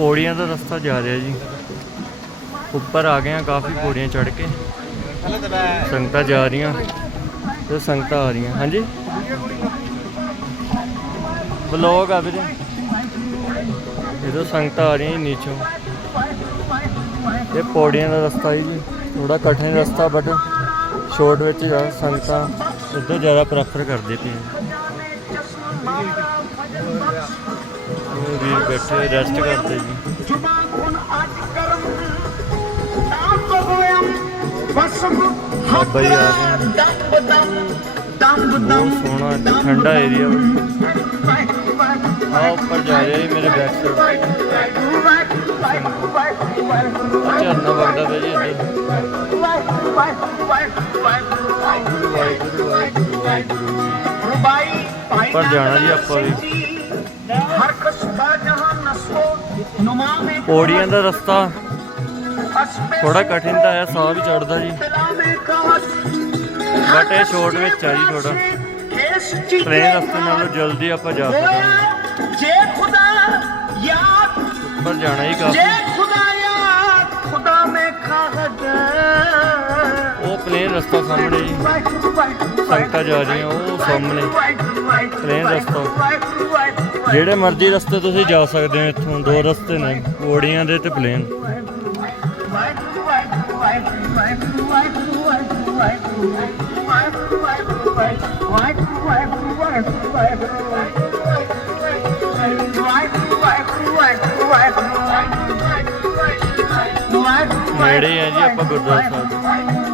ਪੌੜੀਆਂ ਦਾ ਰਸਤਾ ਜਾ ਰਿਹਾ ਜੀ। ਉੱਪਰ ਆ ਗਏ ਆ ਕਾਫੀ ਪੌੜੀਆਂ ਚੜ ਕੇ। ਸੰਗਤਾਂ ਜਾ ਰਹੀਆਂ, ਤੇ ਸੰਗਤਾਂ ਆ ਰਹੀਆਂ। ਹਾਂਜੀ? ਵਲੋਗ ਆ ਵੀਰੇ। ਇਹਦੋਂ ਸੰਗਤਾਂ ਆ ਰਹੀਆਂ ਨੀਚੋਂ। ਇਹ ਪੌੜੀਆਂ ਦਾ ਰਸਤਾ ਹੈ ਜੀ। ਥੋੜਾ ਕਠਿਨ ਰਸਤਾ ਬਟ ਸ਼ੋਰਟ ਵਿੱਚ ਹੀ ਸੰਗਤਾਂ ਇੱਧਰ ਜ਼ਿਆਦਾ ਪ੍ਰੈਫਰ ਕਰਦੇ ਪਏ ਵੀਰ ਬੈਠੇ ਰੈਸਟ ਕਰਦੇ ਜੀ। ਬਾਬਾ ਆ ਰਹੇ ਸੋਹਣਾ ਠੰਡਾ ਏਰੀਆ ਆ ਉੱਪਰ ਜਾ ਰਿਹਾ ਮੇਰੇ ਬੈਕ ਸਾਈਡ ਝਰਨਾ ਵਗਦਾ ਪਿਆ ਜੀ ਇੱਥੇ ਵਾਹਿਗੁਰੂ ਵਾਹਿਗੁਰੂ ਵਾਹਿਗੁਰੂ ਉੱਪਰ ਜਾਣਾ ਜੀ ਆਪਾਂ ਵੀ। ਪੌੜੀਆਂ ਦਾ ਰਸਤਾ ਥੋੜਾ ਕਠਿਨ ਤਾਂ ਹੈ ਸਾਹ ਵੀ ਚੜਦਾ ਜੀ। ਬਟ ਇਹ ਸ਼ੋਰਟ ਵਿੱਚ ਆ ਜੀ ਥੋੜਾ ਟ੍ਰੇਨ ਰਸਤੇ ਨਾਲੋਂ ਜਲਦੀ ਆਪਾਂ ਜਾ ਸਕਦੇ ਹਾਂ ਜੇ ਖੁਦਾ ਯਾਦ ਪਰ ਜਾਣਾ ਹੀ ਜੇ ਕਾਫੀ ਖੁਦਾ ਯਾਦ ਖੁਦਾ ਮੈਂ ਖਾਹਦ। ਉਹ ਪਲੇਨ ਰਸਤਾ ਸਾਹਮਣੇ ਜੀ। ਸੰਗਤਾਂ ਜਾ ਰਹੀਆਂ ਉਹ ਸਾਹਮਣੇ। ਪਲੇਨ ਰਸਤਾ। ਜਿਹੜੇ ਮਰਜ਼ੀ ਰਸਤੇ ਤੁਸੀਂ ਜਾ ਸਕਦੇ ਹੋ ਇੱਥੋਂ, ਦੋ ਰਸਤੇ ਨੇ, ਪੌੜੀਆਂ ਦੇ ਤੇ ਪਲੇਨ ਨੇੜੇ ਆ ਜੀ ਆਪਾਂ ਗੁਰਦੁਆਰਾ ਸਾਹਿਬ ਦੇ।